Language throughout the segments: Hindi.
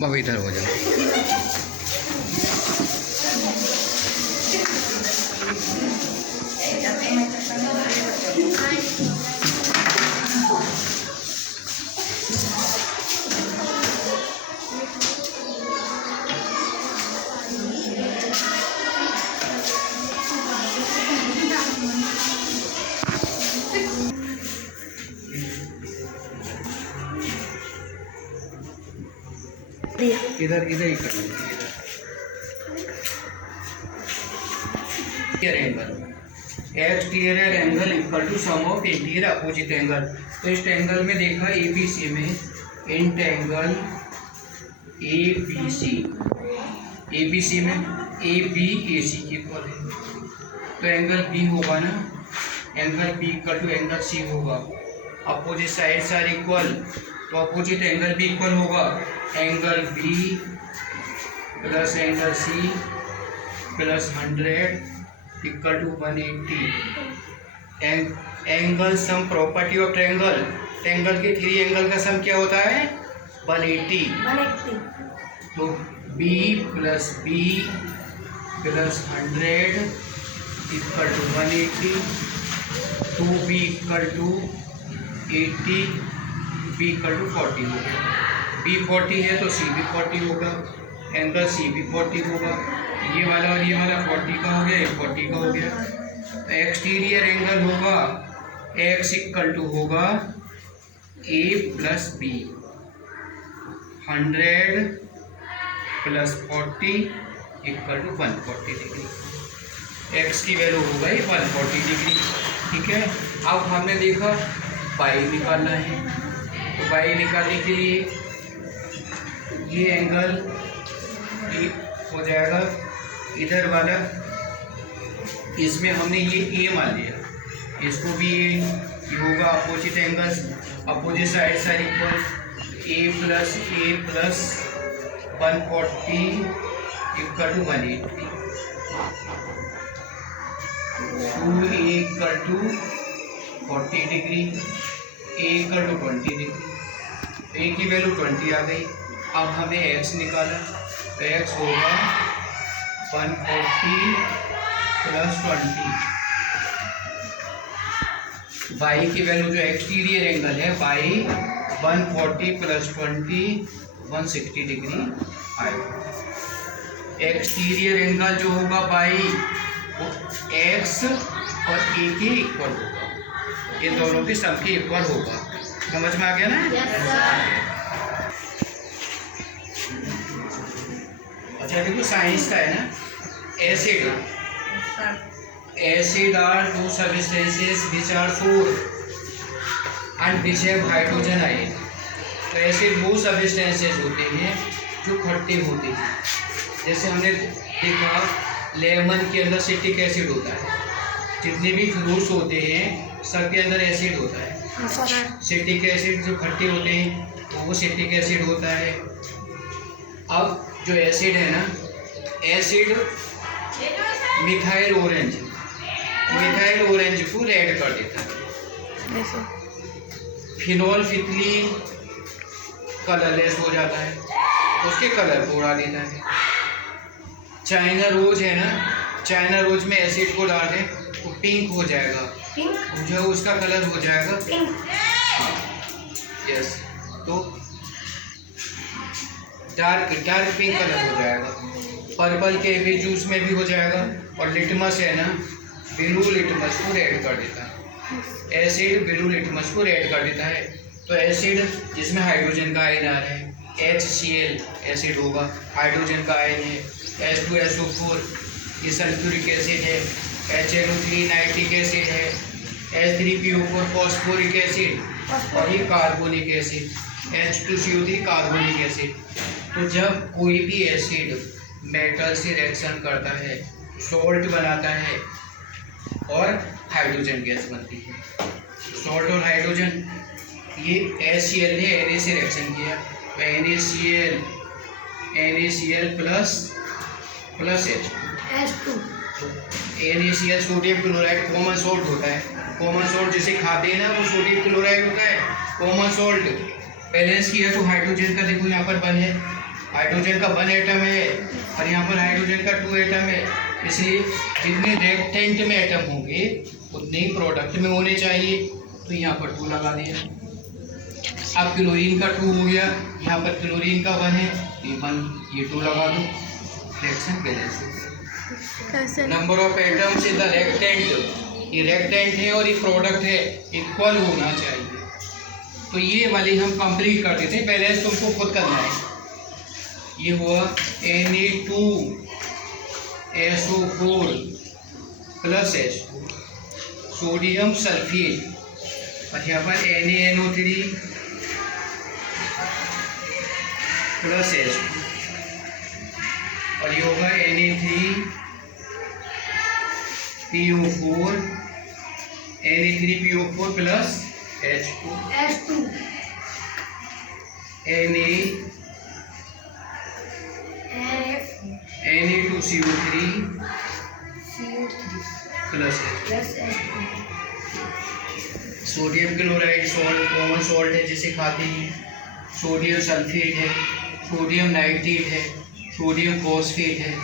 बाबा इधर हो जाओ। इधर इधर ही कर लीजिए। Exterior angle equal to sum of interior opposite angle. तो इस एंगल में देखा एबीसी में इंट एंगल एबीसी में ए बी ए सी की इक्वल है, तो एंगल बी होगा ना, angle B equal to angle C होगा। अपोजिट साइड्स आर इक्वल, तो अपोजिट एंगल भी इक्वल होगा। Angle B plus angle C plus 100 equal to 180। Angle sum property of triangle, triangle के 3 एंगल का सम क्या होता है? 180। तो b plus b plus 100 equal to 180। 2b equal to 80, b equal to 40 हो गया। b 40 है तो c भी 40 होगा, एंगल c भी 40 होगा। ये वाला और ये वाला 40 का हो गया, 40 का हो गया। तो एक्सटीरियर एंगल होगा x इक्वल टू होगा a plus b, 100 plus 40 equal to 140 degree. x की वैल्यू हो गई 140 डिग्री। ठीक है, अब हमने देखा पाई निकालना है, तो पाई निकालने के लिए ये एंगल हो जाएगा इधर वाला, इसमें हमने ये ए मान लिया, इसको भी ये होगा opposite angles, opposite sides are equal. A plus 140 equal to 180। 2a equal to 40 degree, a equal to 20 degree. a की वैल्यू 20 आ गई। अब हमें x निकाला, तो x होगा 140 प्लस 20। y की वैल्यू जो एक्सटीरियर एंगल है y 140 प्लस 20 160 डिग्री आएगा। एक्सटीरियर एंगल जो होगा y x और a के इक्वल होगा, ये दोनों के सम के इक्वल होगा। समझ में आ गया ना? अच्छा देखो साइंस का है ना, एसिड आर दो सबस्टेंसेस व्हिच आर सोर and which have hydrogen ion. तो एसिड वो सबस्टेंसेस होते हैं जो खट्टे होते हैं। जैसे हमने देखा लेमन के अंदर सिट्रिक एसिड होता है, जितने भी फ्रूट्स होते हैं सबके अंदर एसिड होता है। सिट्रिक एसिड जो खट्टे होते हैं वो सिट्रिक एसिड होता है। अब जो एसिड है ना, एसिड मिथाइल ऑरेंज को रेड कर देता है। फिनोल फिथलीन कलरलेस हो जाता है, उसके कलर को उड़ा देता है। चाइना रोज है ना, चाइना रोज में एसिड को डाल दें तो पिंक हो जाएगा, जो उसका कलर हो जाएगा यस, तो डार्क पिंक कलर हो जाएगा। पर्पल के भी जूस में भी हो जाएगा। और लिटमस है ना, ब्लू लिटमस को रेड कर देता है। एसिड ब्लू लिटमस को रेड कर देता है। तो एसिड जिसमें हाइड्रोजन का आयन आ रहा है, HCl एसिड होगा, हाइड्रोजन का आयन है। H2SO4 ये सल्फ्यूरिक एसिड है। HNO3 नाइट्रिक एसिड है। H3PO4 फॉस्फोरिक एसिड, और ये carbonic acid H2CO3 carbonic acid. तो जब कोई भी एसिड मेटल से रिएक्शन करता है, सॉल्ट बनाता है और हाइड्रोजन गैस बनती है। सॉल्ट और हाइड्रोजन, ये HCl ने Na से रिएक्शन किया, तो NaCl plus H2। NaCl sodium chloride common salt होता है। कॉमन सॉल्ट जिसे खाते हैं ना वो सोडियम क्लोराइड होता है, कॉमन सॉल्ट। बैलेंस किया तो हाइड्रोजन का देखो यहाँ पर बन है, हाइड्रोजन का 1 एटम है और यहाँ पर हाइड्रोजन का 2 एटम है, इसलिए जितने रिएक्टेंट में एटम होंगे उतने ही प्रोडक्ट में होने चाहिए, तो यहाँ पर 2 लगा दिया। अब क्लोरीन का 2 हो गया, यहाँ पर क्लोरीन का 1 है, ये 1 ये 2 लगा दो, रिएक्शन बैलेंस हो गया। Number of atoms in the reactant, ये रिएक्टेंट है और ये प्रोडक्ट है, इक्वल होना चाहिए। तो ये वाली हम कंप्लीट कर देते हैं, बैलेंस तुमको खुद करना है। ये हुआ Na2SO4 plus H2 sodium sulphate और यहाँ पर NaNO3 प्लस H2 और ये होगा Na3PO4 plus H2 Na2CO3 plus H2 sodium chloride salt common salt है जिसे खाते हैं, सोडियम सल्फेट है, सोडियम नाइट्रेट है, सोडियम फॉस्फेट है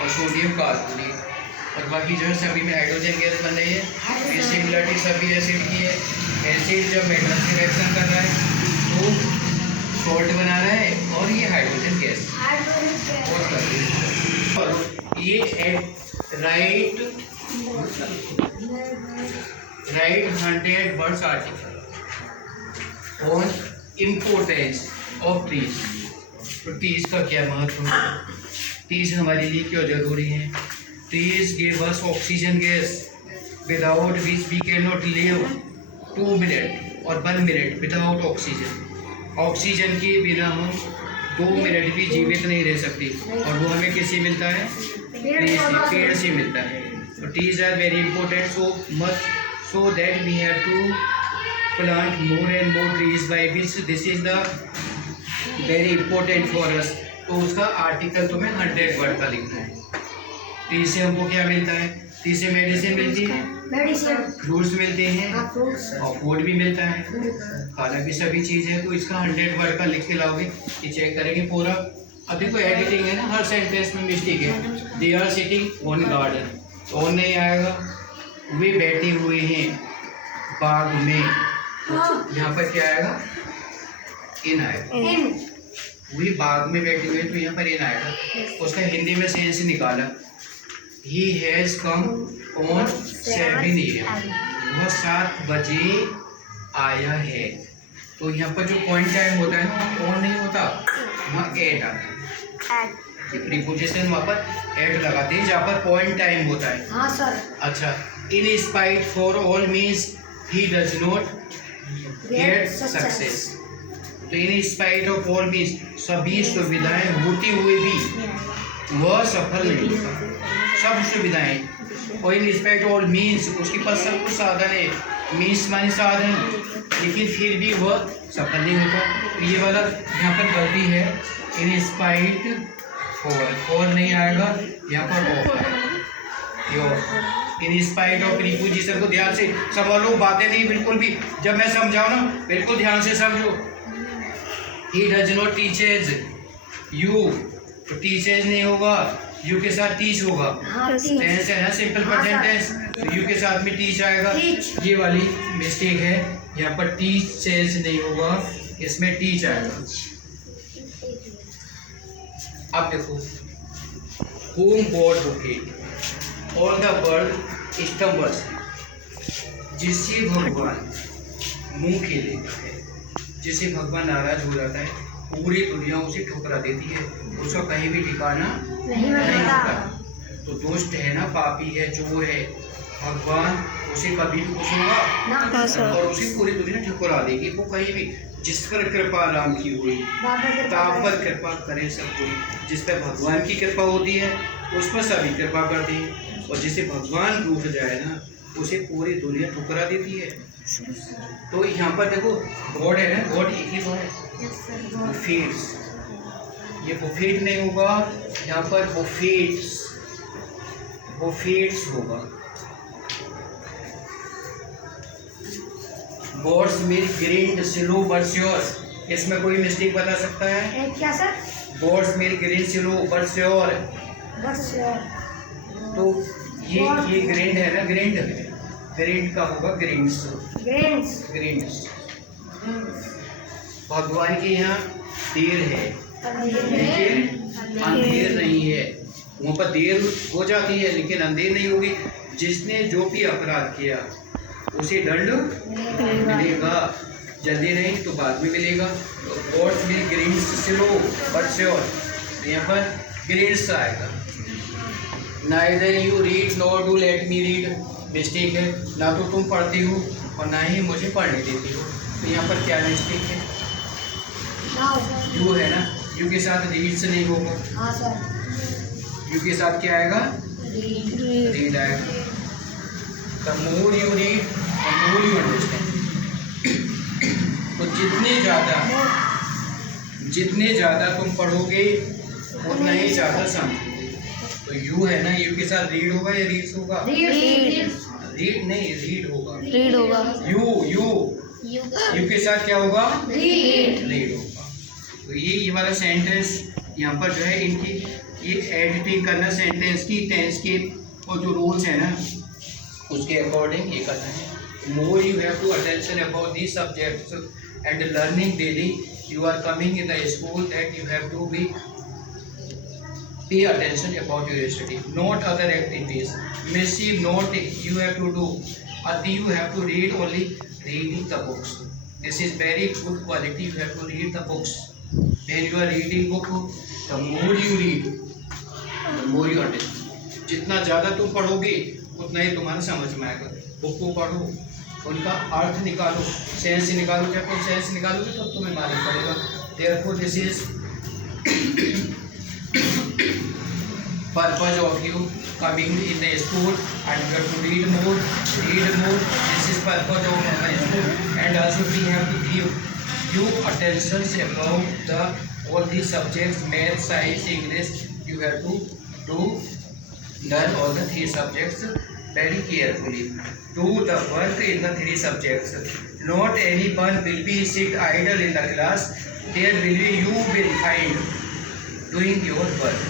और सोडियम कार्बोनेट, और बाकी जो है सभी में हाइड्रोजन गैस बन रही है। ये सिमिलरिटी सभी एसिड की है। एसिड जब मेटल से रिएक्शन कर रहा है तो सॉल्ट बना रहा है और ये हाइड्रोजन गैस और ये right 100 words article on importance of trees. तो ट्रीज का क्या महत्व है, ट्रीज हमारे लिए क्यों जरूरी है। Trees give us oxygen gas without which we can not live 2 minute और 1 मिनट विदाउट ऑक्सीजन। ऑक्सीजन के बिना हम 2 मिनट भी जीवित नहीं रह सकते और वो हमें किससे मिलता है, पेड़ से मिलता है। तो trees are very important so much so that we have to plant more and more trees by which this is the very important for us। तो उसका आर्टिकल तुम्हें 100 वर्ड का लिखना है। ट्री से हमको क्या मिलता है, ट्री से मेडिसिन मिलती है, फ्रूट्स मिलते हैं और फूड भी मिलता है, खाना भी सभी चीज़ है। तो इसका 100 वर्ड का लिख के लाओगे, ये चेक करेंगे पूरा। अभी तो एडिटिंग है ना, हर सेंटेंस में मिस्टेक है। They are sitting on garden, on नहीं आएगा। वे बैठे हुए हैं बाग में, यहाँ पर क्या आएगा, इन आएगा। वे बाग में बैठे हुए तो यहाँ पर इन आएगा। उसका हिंदी में सेंस निकाला, he has come on 7 AM, वह 7 बजे आया है। तो यहाँ पर जो पॉइंट टाइम होता है ना, ऑन नहीं होता, वहाँ 8 आता है। प्रीपोजिशन वहाँ पर एट लगाते हैं जहाँ पर पॉइंट टाइम होता है। हाँ सर। अच्छा, in spite for all means he does not get success. तो in spite of all means सभी सुविधाएं होती हुए भी वह सफल नहीं होता। सब सुविधाएं, और इन स्पाइट ऑल मीन्स उसके पास सब कुछ साधन है, मीन्स माने साधन, लेकिन फिर भी वह सफल नहीं होता। तो ये वाला यहाँ पर गलती है, इन स्पाइट फॉर नहीं आएगा, यहाँ पर ऑफ आएगा। इन स्पाइट ऑफ प्रीपोजिशन को ध्यान से समझो, बातें नहीं बिल्कुल भी, जब मैं समझाऊँ ना बिल्कुल ध्यान से समझो। ही डज नॉट टीचेज यू, तो टीचेज नहीं होगा, यू के साथ टीच होगा। टेंस है ना, सिंपल प्रेजेंट टेंस, तो यू के साथ में टीच आएगा। ये वाली मिस्टेक है, यहाँ पर टीचेज नहीं होगा, इसमें टीच आएगा। अब देखो, home God bouquet all the world stumbles, जिससे भगवान मुंह खेले है, जिससे भगवान नाराज हो जाता है, पूरी दुनिया उसे ठुकरा देती है, उसका कहीं भी ठिकाना नहीं होता। तो दुष्ट है ना, पापी है, चोर है, भगवान उसे कभी भी कुछ होगा और उसे पूरी दुनिया ठुकरा देगी। वो कहीं भी, जिस पर कृपा राम की हुई ताप पर कृपा करे सब कोई। जिस पर भगवान की कृपा होती है उस पर सभी कृपा करते हैं, और जिसे भगवान रूठ जाए ना उसे पूरी दुनिया ठुकरा देती है। तो यहाँ पर देखो, गॉड है ना, गॉड एक ही तो है, बुफेट्स, ये बुफेट नहीं होगा, यहाँ पर बुफेट्स होगा। गॉड्स मिल्क ग्रीन स्लो वर्सियोस, इसमें कोई मिस्टेक बता सकता है? क्या sir? Goats milk green slow but sure. तो ये ग्रेंड है ना, ग्रेंड का होगा ग्रेन्स। भगवान के यहाँ देर है लेकिन अंधेर नहीं है। वहाँ पर देर हो जाती है लेकिन अंधेर नहीं होगी। जिसने जो भी अपराध किया उसे दंड मिलेगा, जल्दी नहीं तो बाद में मिलेगा। तो god's will grinds slow but sure, यहाँ पर ग्रीन्स आएगा। Neither you read nor do let me read, mistake है, ना तो तुम पढ़ती हो और ना ही मुझे पढ़ने देती हो। तो यहाँ पर क्या मिस्टेक है? यू है ना, यू के साथ रीड्स नहीं होगा। यू के साथ क्या आएगा? रीड आएगा। The more you read, the more you understand. तो जितने ज़्यादा तुम पढ़ोगे उतना ही ज़्यादा समझोगे। तो यू है ना, यू के साथ रीड होगा या रीड्स होगा? रीड नहीं, रीड होगा। यू के साथ क्या होगा? रीड होगा। तो ये वाला सेंटेंस यहाँ पर जो है, इनकी ये एडिटिंग करना सेंटेंस की, टेंस के और जो रूल्स है ना उसके अकॉर्डिंग ये करना है। More you have to attention about these subjects and learning daily you are coming in the school that you have to be pay attention about your study, not other activities. Massive note you have to do. You have to read only reading the books. This is very good quality. You have to read the books. When you are reading book, the more you read, the more you understand. जितना ज़्यादा तुम पढ़ोगे उतना ही तुम्हारा समझ में आएगा। बुक को पढ़ो, उनका अर्थ निकालो, सेंस निकालो। जब तुम सेंस निकालोगे तो तुम्हें मालूम पड़ेगा। Therefore, this is purpose of you coming in the school and you have to read more. This is purpose of the school, and also we have to give you attention about all these subjects, math, science, English. You have to learn all the 3 subjects very carefully. Do the work in the 3 subjects. Not anyone will be sit idle in the class. There will be you will find doing your work.